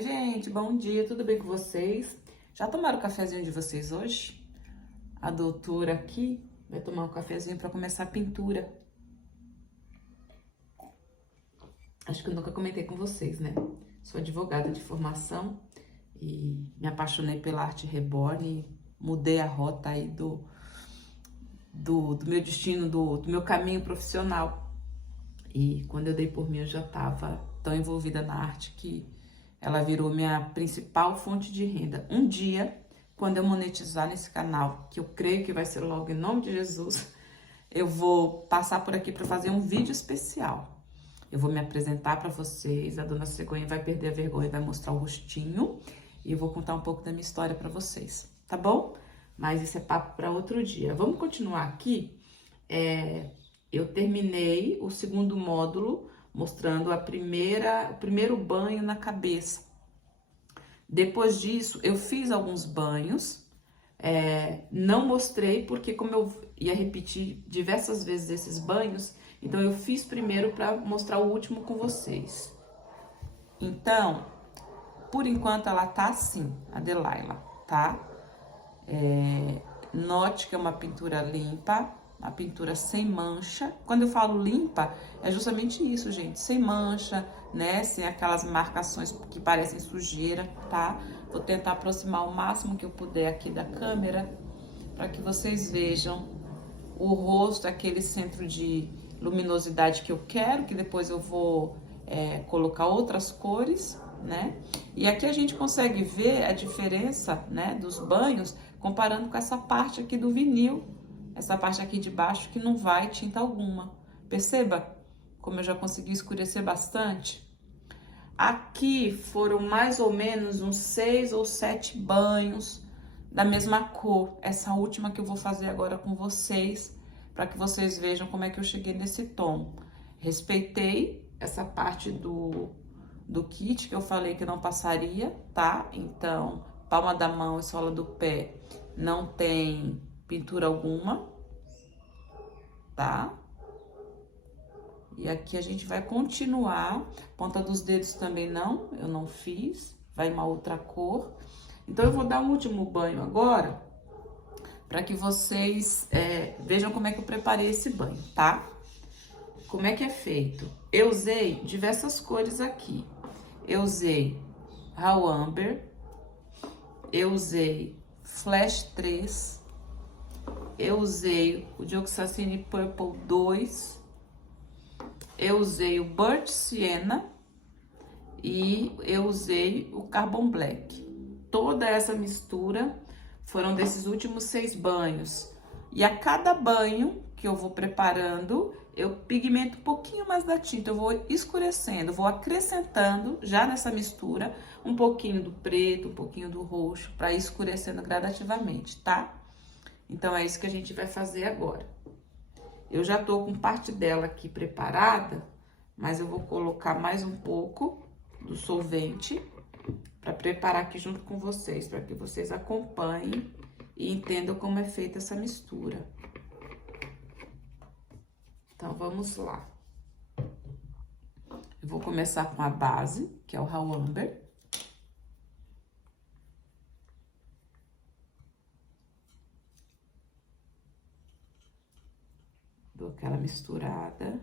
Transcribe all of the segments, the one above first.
Oi, gente, bom dia, tudo bem com vocês? Já tomaram o cafezinho de vocês hoje? A doutora aqui vai tomar um cafezinho para começar a pintura. Acho que eu nunca comentei com vocês, né? Sou advogada de formação e me apaixonei pela arte reborn e mudei a rota aí do meu destino, do meu caminho profissional. E quando eu dei por mim, eu já estava tão envolvida na arte que ela virou minha principal fonte de renda. Um dia, quando eu monetizar nesse canal, que eu creio que vai ser logo em nome de Jesus, eu vou passar por aqui para fazer um vídeo especial. Eu vou me apresentar para vocês, a dona Cegonha vai perder a vergonha, vai mostrar o rostinho e eu vou contar um pouco da minha história para vocês, tá bom? Mas isso é papo para outro dia. Vamos continuar aqui. Eu terminei o segundo módulo mostrando o primeiro banho na cabeça. Depois disso, eu fiz alguns banhos, não mostrei porque como eu ia repetir diversas vezes esses banhos, então eu fiz primeiro para mostrar o último com vocês. Então, por enquanto ela tá assim, a Delilah, tá? Note que é uma pintura limpa, uma pintura sem mancha. Quando eu falo limpa, é justamente isso, gente, sem mancha, né? Sem aquelas marcações que parecem sujeira, tá? Vou tentar aproximar o máximo que eu puder aqui da câmera, para que vocês vejam o rosto, aquele centro de luminosidade que eu quero, que depois eu vou colocar outras cores, né? E aqui a gente consegue ver a diferença, né, dos banhos, comparando com essa parte aqui do vinil, essa parte aqui de baixo que não vai tinta alguma. Perceba como eu já consegui escurecer bastante? Aqui foram mais ou menos uns 6 ou 7 banhos da mesma cor. Essa última que eu vou fazer agora com vocês, para que vocês vejam como é que eu cheguei nesse tom. Respeitei essa parte do kit que eu falei que não passaria, tá? Então, palma da mão e sola do pé não tem pintura alguma, tá? E aqui a gente vai continuar. Ponta dos dedos também não, eu não fiz. Vai uma outra cor. Então, eu vou dar um último banho agora, para que vocês vejam como é que eu preparei esse banho, tá? Como é que é feito? Eu usei diversas cores aqui. Eu usei Raw Amber, eu usei Flash 3, eu usei o Dioxazine Purple 2, eu usei o Burnt Sienna e eu usei o Carbon Black. Toda essa mistura foram desses últimos 6 banhos. E a cada banho que eu vou preparando, eu pigmento um pouquinho mais da tinta, eu vou escurecendo, vou acrescentando já nessa mistura um pouquinho do preto, um pouquinho do roxo, para ir escurecendo gradativamente, tá? Então é isso que a gente vai fazer agora. Eu já tô com parte dela aqui preparada, mas eu vou colocar mais um pouco do solvente para preparar aqui junto com vocês, para que vocês acompanhem e entendam como é feita essa mistura. Então, vamos lá. Eu vou começar com a base, que é o Raw Amber. Dou aquela misturada.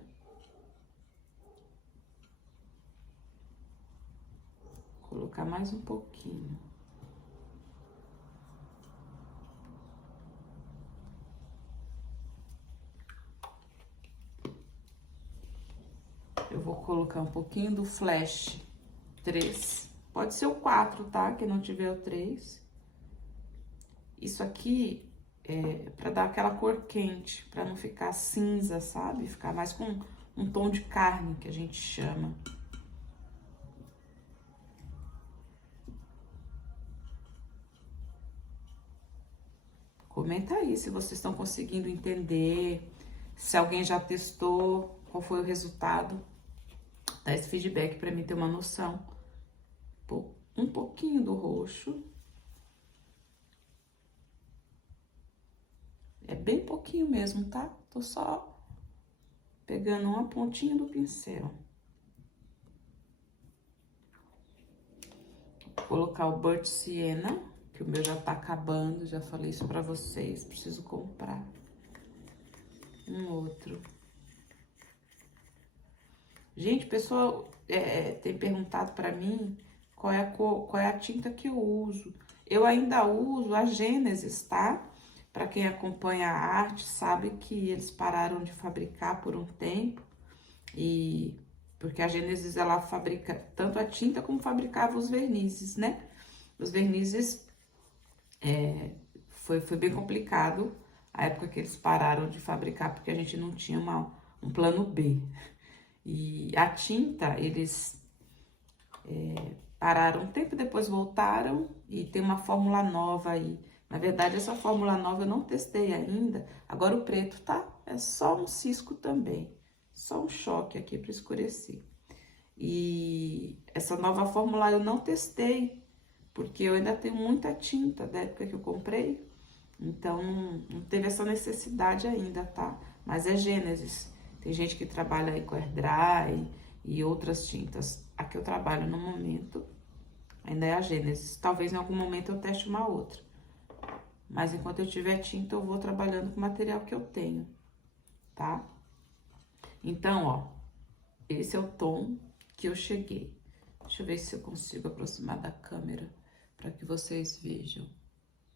Vou colocar mais um pouquinho. Eu vou colocar um pouquinho do Flash 3. Pode ser o 4, tá? Quem não tiver o 3. Isso aqui é pra dar aquela cor quente, pra não ficar cinza, sabe? Ficar mais com um tom de carne, que a gente chama. Comenta aí se vocês estão conseguindo entender, se alguém já testou, qual foi o resultado. Dá esse feedback pra mim ter uma noção. Um pouquinho do roxo. É bem pouquinho mesmo, tá? Tô só pegando uma pontinha do pincel. colocar o Burnt Sienna, que o meu já tá acabando, já falei isso pra vocês, preciso comprar um outro. Gente, o pessoal tem perguntado pra mim qual é a cor, qual é a tinta que eu uso. Eu ainda uso a Gênesis, tá? Pra quem acompanha a arte, sabe que eles pararam de fabricar por um tempo. E porque a Gênesis, ela fabrica tanto a tinta como fabricava os vernizes, né? Os vernizes foi bem complicado a época que eles pararam de fabricar, porque a gente não tinha um plano B. E a tinta, eles pararam um tempo, depois voltaram e tem uma fórmula nova aí. Na verdade, essa fórmula nova eu não testei ainda. Agora o preto tá, é só um cisco também. Só um choque aqui para escurecer. E essa nova fórmula eu não testei, porque eu ainda tenho muita tinta da época que eu comprei. Então, não teve essa necessidade ainda, tá? Mas é Gênesis. Tem gente que trabalha aí com AirDry e outras tintas. A que eu trabalho no momento ainda é a Gênesis. Talvez em algum momento eu teste uma outra. Mas enquanto eu tiver tinta, eu vou trabalhando com o material que eu tenho, tá? Então, ó, esse é o tom que eu cheguei. Deixa eu ver se eu consigo aproximar da câmera para que vocês vejam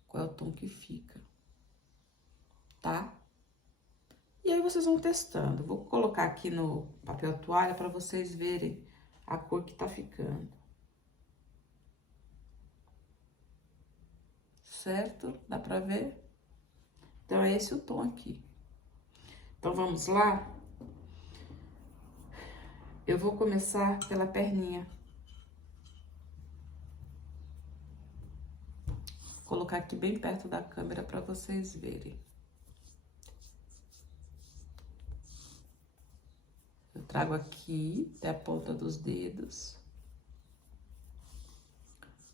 qual é o tom que fica, tá? E aí vocês vão testando. Vou colocar aqui no papel toalha para vocês verem a cor que tá ficando. Certo? Dá pra ver? Então, é esse o tom aqui. Então, vamos lá? Eu vou começar pela perninha. Vou colocar aqui bem perto da câmera para vocês verem. Eu trago aqui até a ponta dos dedos.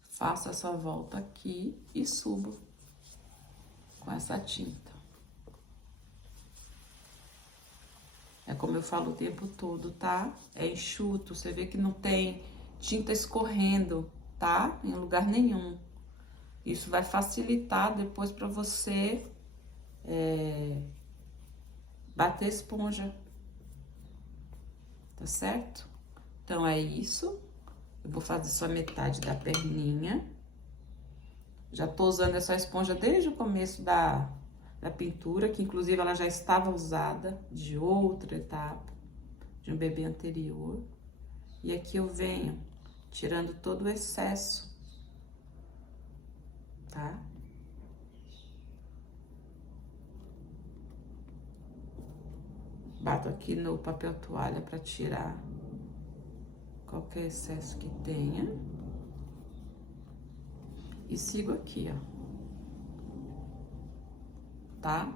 Faço essa volta aqui e subo com essa tinta. É como eu falo o tempo todo, tá? É enxuto, você vê que não tem tinta escorrendo, tá? Em lugar nenhum. Isso vai facilitar depois pra você bater esponja, tá certo? Então, é isso. Eu vou fazer só metade da perninha. Já tô usando essa esponja desde o começo da pintura, que inclusive ela já estava usada de outra etapa, de um bebê anterior. E aqui eu venho tirando todo o excesso, tá? Bato aqui no papel toalha para tirar qualquer excesso que tenha. E sigo aqui, ó. Tá?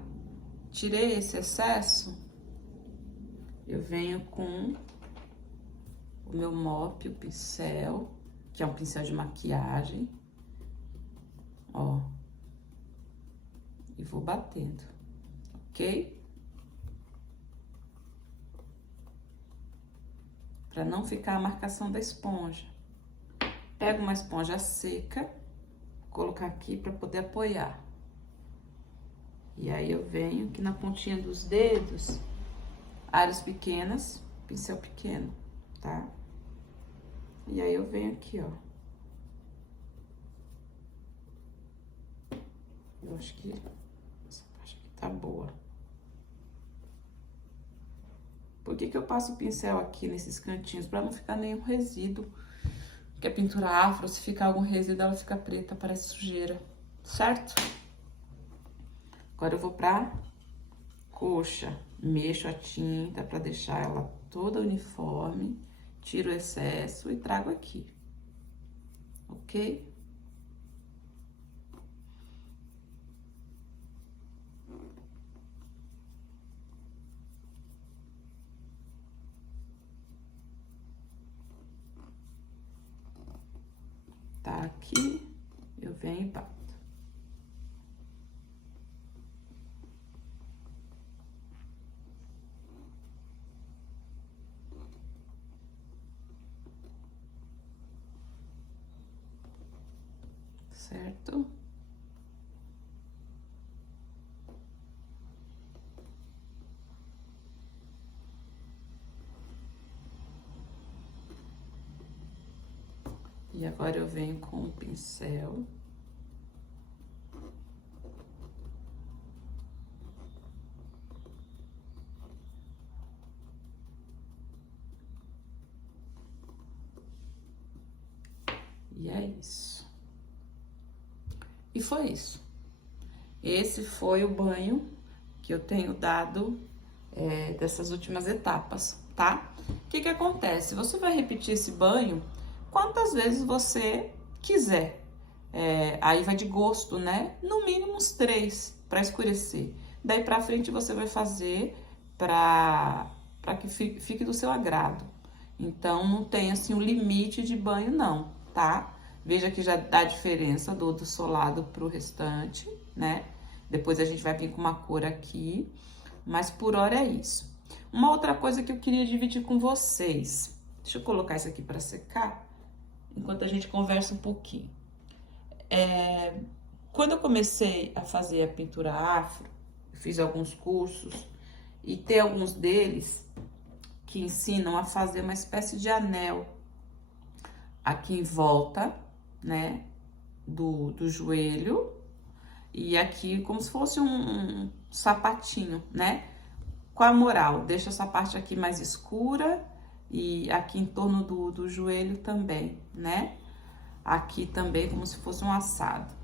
Tirei esse excesso, eu venho com o meu mop, o pincel, que é um pincel de maquiagem, ó. E vou batendo, ok? Pra não ficar a marcação da esponja. Pego uma esponja seca, vou colocar aqui pra poder apoiar. E aí eu venho aqui na pontinha dos dedos, áreas pequenas, pincel pequeno, tá? E aí eu venho aqui, ó. Eu acho que essa parte aqui tá boa. Por que que eu passo o pincel aqui nesses cantinhos? Pra não ficar nenhum resíduo. Porque a pintura afro, se ficar algum resíduo, ela fica preta, parece sujeira, certo? Agora eu vou pra coxa. Mexo a tinta pra deixar ela toda uniforme. Tiro o excesso e trago aqui. Ok? Tá aqui, eu venho e bato. certo? E agora eu venho com o pincel. E é isso. E foi isso. Esse foi o banho que eu tenho dado dessas últimas etapas, tá? O que que acontece? Você vai repetir esse banho quantas vezes você quiser. Aí vai de gosto, né? No mínimo uns 3 para escurecer. Daí pra frente você vai fazer para que fique do seu agrado. Então não tem assim um limite de banho não, tá? Veja que já dá diferença do solado pro restante, né? Depois a gente vai vir com uma cor aqui, mas por hora é isso. Uma outra coisa que eu queria dividir com vocês. Deixa eu colocar isso aqui para secar, enquanto a gente conversa um pouquinho. Quando eu comecei a fazer a pintura afro, fiz alguns cursos e tem alguns deles que ensinam a fazer uma espécie de anel aqui em volta, né, do joelho e aqui como se fosse um sapatinho, né? Qual a moral? Deixa essa parte aqui mais escura e aqui em torno do joelho também, né? Aqui também como se fosse um assado.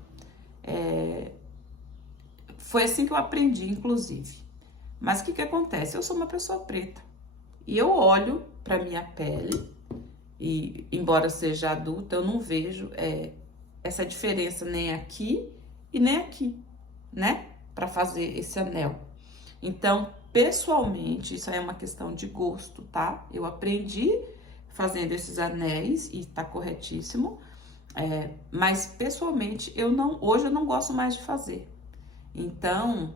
Foi assim que eu aprendi, inclusive. Mas o que que acontece? Eu sou uma pessoa preta e eu olho para minha pele e, embora seja adulta, eu não vejo essa diferença nem aqui e nem aqui, né? Para fazer esse anel. Então, pessoalmente, isso aí é uma questão de gosto, tá? Eu aprendi fazendo esses anéis e tá corretíssimo. Mas pessoalmente, hoje eu não gosto mais de fazer. Então,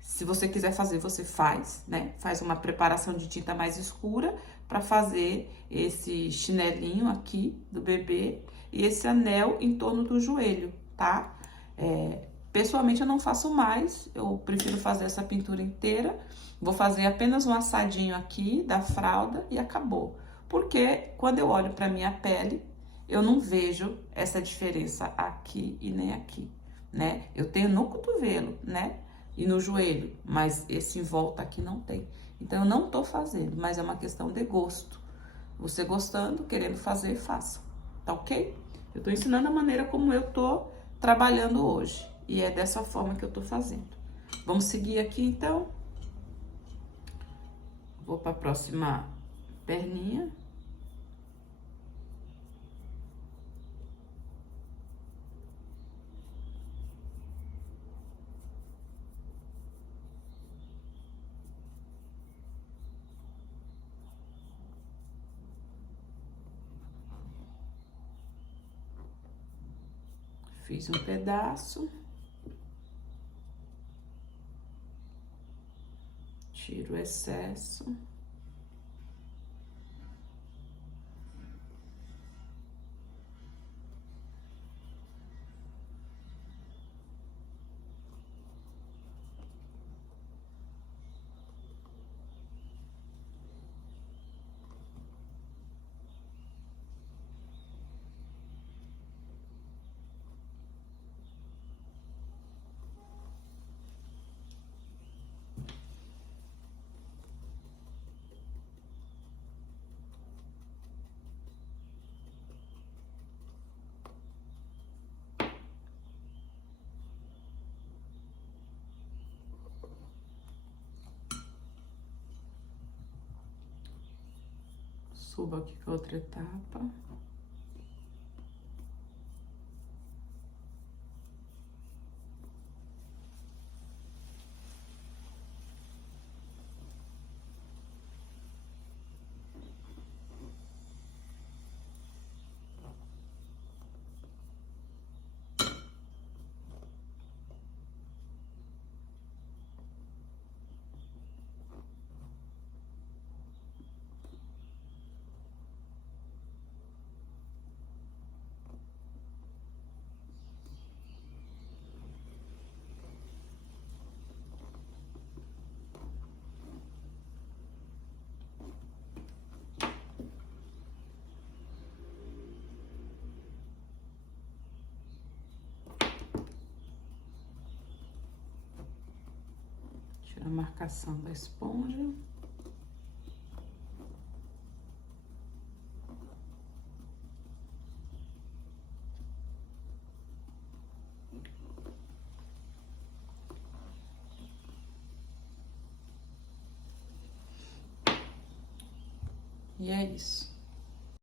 se você quiser fazer, você faz, né? Faz uma preparação de tinta mais escura para fazer esse chinelinho aqui do bebê e esse anel em torno do joelho, tá? Pessoalmente eu não faço mais, eu prefiro fazer essa pintura inteira. Vou fazer apenas um assadinho aqui da fralda e acabou. Porque quando eu olho para minha pele, eu não vejo essa diferença aqui e nem aqui, né? Eu tenho no cotovelo, né? E no joelho, mas esse em volta aqui não tem. Então eu não tô fazendo, mas é uma questão de gosto. Você gostando, querendo fazer, faça, tá ok? Eu tô ensinando a maneira como eu tô trabalhando hoje e é dessa forma que eu tô fazendo. Vamos seguir aqui então. Vou para a próxima perninha. Fiz um pedaço. Tiro o excesso. Subo aqui com a outra etapa. a marcação da esponja. E é isso.